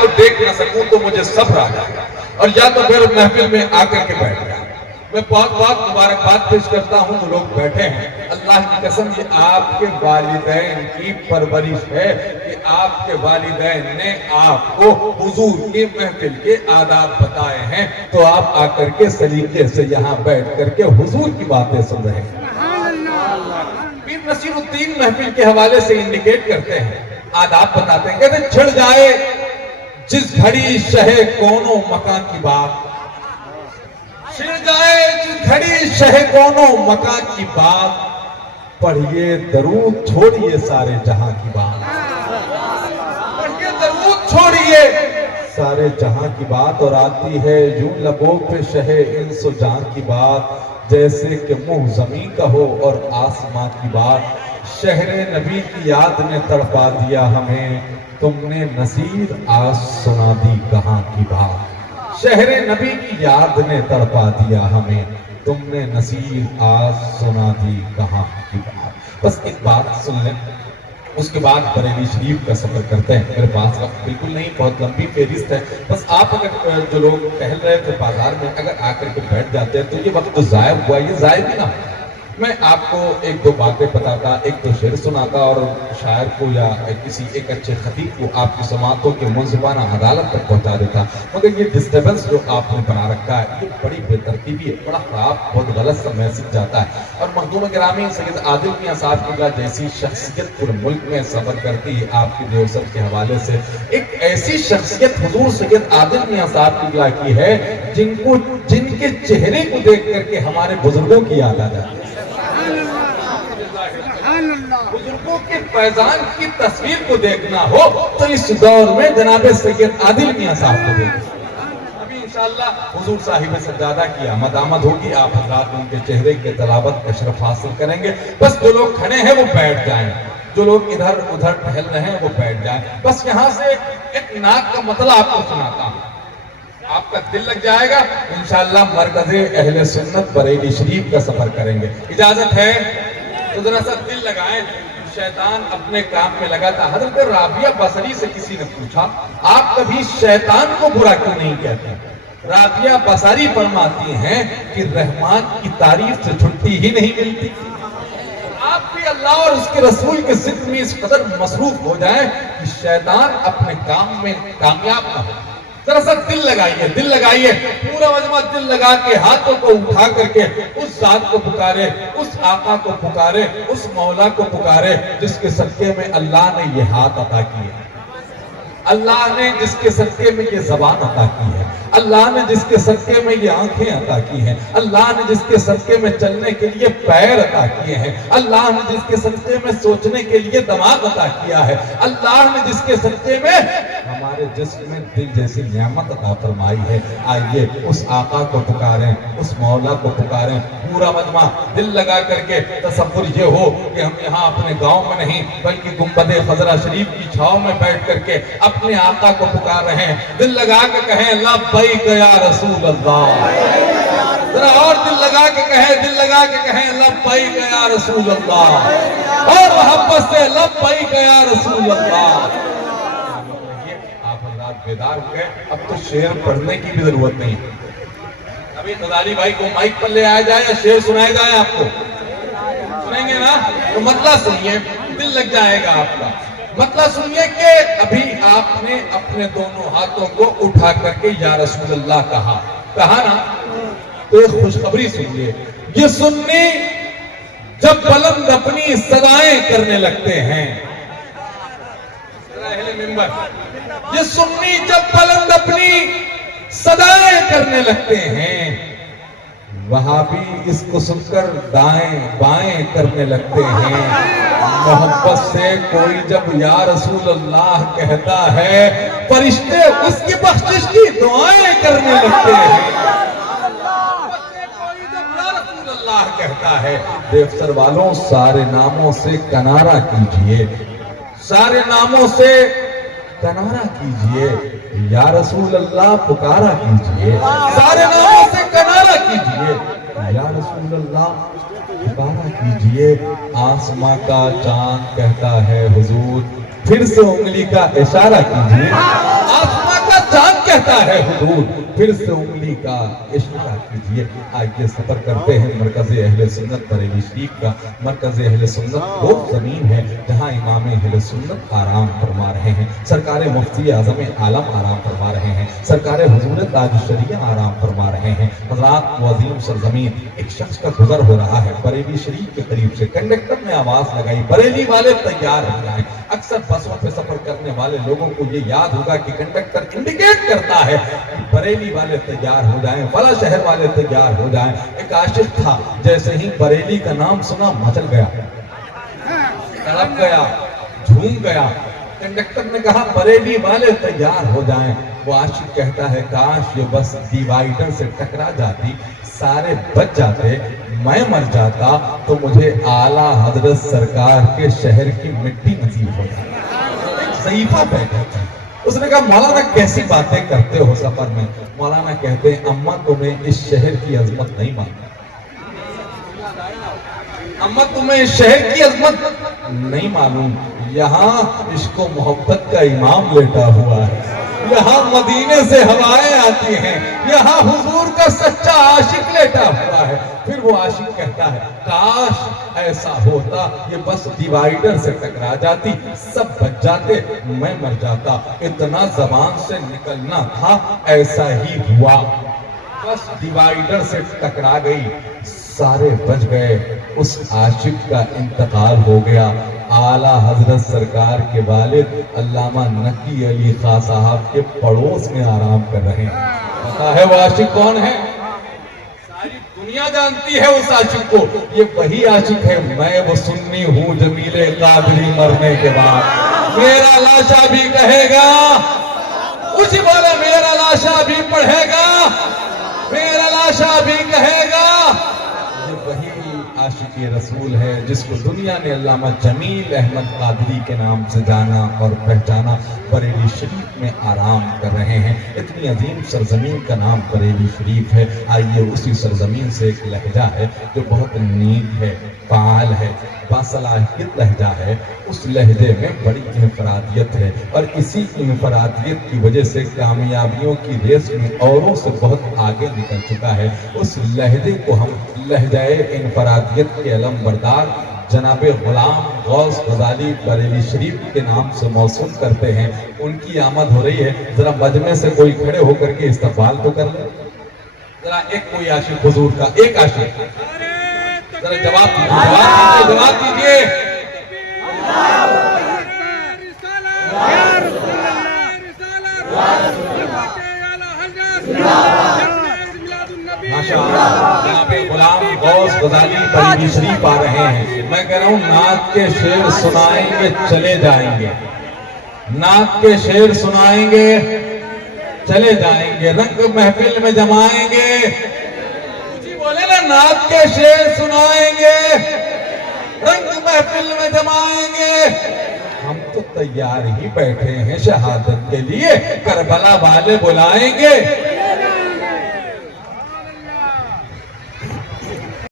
آپ کو دیکھ نہ سکوں تو مجھے صبر آ جائے اور یا تو پھر محفل میں آ کر کے بیٹھ جائے۔ میں بہت بہت مبارکباد پیش کرتا ہوں جو لوگ بیٹھے ہیں۔ اللہ کی قسم یہ آپ کے والدین کی پرورش ہے کہ آپ کے والدین نے آپ کو حضور کی محفل کے آداب بتائے ہیں، تو آپ آ کر کے سلیقے سے یہاں بیٹھ کر کے حضور کی باتیں سن رہے ہیں۔ پیر نصیر الدین محفل کے حوالے سے انڈیکیٹ کرتے ہیں، آداب بتاتے ہیں، کہتے ہیں چھڑ جائے جس گھڑی شہ کونوں مکان کی بات، چھڑ جائے جس گھڑی شہ کونوں مکان کی بات، پڑھیے درود چھوڑیے سارے جہاں کی بات، پڑھیے درود چھوڑیے سارے جہاں کی بات، اور آتی ہے یوں لبوں پہ شہ انس و جان کی بات، جیسے کہ منہ زمین کا ہو اور آسمان کی بات، شہر نبی کی یاد نے تڑپا دیا ہمیں، تم نے نصیر آج سنا دی کہاں کی بات، شہر نبی کی یاد نے تڑپا دیا ہمیں، تم نے نصیر آج سنا دی کہاں کی بات۔ بس ایک بات سن لیں، اس کے بعد بریلی شریف کا سفر کرتے ہیں۔ میرے پاس وقت بالکل نہیں، بہت لمبی فہرست ہے، بس آپ اگر جو لوگ ٹہل رہے تھے بازار میں اگر آ کر کے بیٹھ جاتے ہیں تو یہ وقت تو ضائع ہوا، یہ ضائع بھی نہ۔ میں آپ کو ایک دو باتیں بتاتا، ایک دو شعر سناتا اور شاعر کو یا کسی ایک اچھے خطیب کو آپ کی سماعتوں کے منصفانہ عدالت تک پہنچا دیتا، مگر یہ ڈسٹربنس جو آپ نے بنا رکھا ہے یہ بڑی بے ترتیبی ہے، بڑا خراب، بہت غلط سا میسج جاتا ہے۔ اور مخدوم گرامی سید عادل میاں صاحب کی جیسی شخصیت پورے ملک میں سفر کرتی ہے آپ کی دیوسر کے حوالے سے، ایک ایسی شخصیت حضور سید عادل میاں صاحب کی ہے جن کے چہرے کو دیکھ کر کے ہمارے بزرگوں کی یاد آ جاتی ہے، بزرگوں کے فیضان کی تصویر کو دیکھنا ہو تو اس دور میں جناب سید عادل میاں صاحب کو دیکھنا۔ ابھی انشاءاللہ حضور صاحب سجادہ کی آمد ہوگی، آپ حضرات ان کے چہرے کے تلاوت کا شرف حاصل کریں گے۔ بس جو لوگ کھڑے ہیں وہ بیٹھ جائیں، جو لوگ ادھر ادھر ٹہل رہے ہیں وہ بیٹھ جائیں۔ بس یہاں سے ایک نعت کا مطلب آپ کو سناتا ہوں، آپ کا دل لگ جائے گا، انشاءاللہ مرکز اہل سنت بریلی شریف کا سفر کریں گے۔ اجازت ہے تو ذرا سا دل لگائیں۔ شیطان اپنے کام میں لگا تھا۔ حضرت رابعہ بصری سے کسی نے پوچھا آپ کبھی شیطان کو برا کیوں نہیں کہتے؟ رابعہ بصری فرماتی ہیں کہ رحمان کی تعریف سے چھٹی ہی نہیں ملتی۔ آپ بھی اللہ اور اس کے رسول کے ذکر میں اس قدر مصروف ہو جائیں کہ شیطان اپنے کام میں کامیاب نہ ہو۔ ذرا سا دل لگائیے، پورا مجمع دل لگا کے ہاتھوں کو اٹھا کر کے اس ذات کو پکارے، اس آقا کو پکارے، اس مولا کو پکارے جس کے صدقے میں اللہ نے یہ ہاتھ عطا کیے، اللہ نے جس کے صدقے میں یہ زبان عطا کی ہے، اللہ نے جس کے صدقے میں یہ آنکھیں عطا کی ہیں، اللہ نے جس کے صدقے میں چلنے کے لیے پیر عطا کیے ہیں، اللہ نے جس کے صدقے میں سوچنے کے لیے دماغ عطا کیا ہے، اللہ نے جس کے صدقے میں ہمارے جسم میں دل جیسی نعمت عطا فرمائی ہے۔ آئیے اس آقا کو پکاریں، اس مولا کو پکاریں، پورا مجمع دل لگا کر کے۔ تصور یہ ہو کہ ہم یہاں اپنے گاؤں میں نہیں بلکہ گنبد خضرا شریف کی چھاؤں میں بیٹھ کر کے اپنے آقا کو پکار رہے ہیں، دل لگا کے کہیں لبیک یا رسول اللہ، ذرا اور دل لگا کے کہیں لبیک یا رسول اللہ، اور محبت سے لبیک یا رسول اللہ۔ بیدار ہو گئے، اب تو شعر پڑھنے کی بھی ضرورت نہیں۔ ابھی غزالی بھائی کو مائک پر لے آیا جائے یا شعر سنائے جائے آپ کو؟ سنیں گے نا؟ تو مطلب سنیے، دل لگ جائے گا آپ کا۔ مطلب سنیے کہ ابھی آپ نے اپنے دونوں ہاتھوں کو اٹھا کر کے یا رسول اللہ کہا نا، تو ایک خوشخبری سنیے، یہ سنی جب بلند اپنی صدائیں کرنے لگتے ہیں، یہ سنی جب بلند اپنی صدائیں کرنے لگتے ہیں، وہابی اس کو سن کر دائیں بائیں کرنے لگتے ہیں، محبت سے کوئی جب یا رسول اللہ کہتا ہے، فرشتے اس کی بخشش کی دعائیں کرنے لگتے ہیں، اللہ کہتا ہے۔ دیوسر والوں سارے ناموں سے کنارہ کیجئے، سارے ناموں سے کنارہ کیجئے، یا رسول اللہ پکارا کیجئے، سارے ناموں سے کنارہ کیجئے، یا رسول اللہ پکارا کیجئے۔ آسماں کا چاند کہتا ہے حضور پھر سے انگلی کا اشارہ کیجئے، آسماں رہتا ہے حدود، پھر سے انگلی کا اشارہ کیجئے۔ آئیے سفر کرتے ہیں مرکز اہل سنت بریلی شریف کا۔ مرکز اہل سنت وہ زمین ہے جہاں امام اہل سنت آرام فرما رہے ہیں، سرکار مفتی اعظم عالم آرام فرما رہے ہیں، سرکار حضور تاج الشریعہ آرام فرما رہے ہیں۔ حضرات وہ عظیم سرزمین، ایک شخص کا گزر ہو رہا ہے بریلی شریف کے قریب سے، کنڈکٹر نے آواز لگائی بریلی والے تیار ہو جائیں۔ اکثر بسوں پہ سفر کرنے والے لوگوں کو یہ یاد ہوگا کہ کنڈکٹر انڈیکیٹ کرتا ہے کہ بریلی والے تیار ہو جائیں، فلاں شہر والے تیار ہو جائیں۔ ایک عاشق تھا، جیسے ہی بریلی کا نام سنا مچل گیا، تڑپ گیا، جھوم گیا۔ کنڈکٹر نے کہا بریلی والے تیار ہو جائیں۔ وہ عاشق کہتا ہے کاش یہ بس ڈیوائیڈر سے ٹکرا جاتی، سارے بچ جاتے، میں مر جاتا تو مجھے اعلیٰ حضرت سرکار کے شہر کی مٹی نصیب ہو جاتی۔ ایک ضعیفہ بیٹھا تھا، اس نے کہا مولانا کیسی باتیں کرتے ہو سفر میں؟ مولانا کہتے ہیں اماں تمہیں اس شہر کی عظمت نہیں معلوم، اماں تمہیں اس شہر کی عظمت نہیں معلوم۔ یہاں عشق و محبت کا امام لیٹا ہوا ہے، یہاں مدینے سے ہوائیں آتی ہیں، یہاں حضور کا سچا عاشق لیٹا ہوا ہے۔ پھر وہ عاشق کہتا ہے کاش ایسا ہوتا، یہ بس ڈیوائیڈر سے ٹکرا جاتی، سب بچ جاتے، میں مر جاتا، اتنا زبان سے نکلنا تھا ایسا ہی ہوا، بس ڈیوائیڈر سے ٹکرا گئی، سارے بچ گئے۔ اس عاشق کا انتقال ہو گیا۔ اعلیٰ حضرت سرکار کے والد علامہ نقی علی خاں صاحب کے پڑوس میں آرام کر رہے ہیں۔ پتا ہے وہ عاشق کون ہے؟ ساری دنیا جانتی ہے اس عاشق کو، یہ وہی عاشق ہے میں وہ سنی ہوں جمیل قادری مرنے کے بعد میرا لاشا بھی کہے گا، اسی بولے میرا لاشا بھی پڑھے گا، میرا لاشا بھی کہے گا۔ یہ وہی عاشق رسول ہے جس کو دنیا نے علامہ جمیل احمد قادری کے نام سے جانا اور پہچانا۔ بریلی شریف میں آرام کر رہے ہیں، اتنی عظیم سرزمین کا نام بریلی شریف ہے۔ آئیے اسی سرزمین سے ایک لہجہ ہے جو بہت نیک ہے، فعال ہے، باصلاحیت لہجہ ہے، اس لہجے میں بڑی انفرادیت ہے، اور اسی انفرادیت کی وجہ سے کامیابیوں کی ریس میں اوروں سے بہت آگے نکل چکا ہے۔ اس لہجے کو ہم لہجہ انفرادیت کے علم بردار جناب غلام غوث غزالی بریلی شریف کے نام سے موسوم کرتے ہیں۔ ان کی آمد ہو رہی ہے، ذرا مجمع سے کوئی کھڑے ہو کر کے استقبال تو کر لیں، ذرا ایک کوئی عاشق حضور کا، ایک عاشق ذرا جواب دیجیے، جواب دیجیے۔ جناب غلام غوث غزالی بریلی شریف آ رہے ہیں۔ میں کہہ رہا ہوں نعت کے شعر سنائیں گے چلے جائیں گے، نعت کے شعر سنائیں گے چلے جائیں گے، رنگ محفل میں جمائیں گے، جی بولے نا نعت کے شعر سنائیں گے، رنگ محفل میں جمائیں گے۔ ہم تو تیار ہی بیٹھے ہیں شہادت کے لیے، کربلا والے بلائیں گے،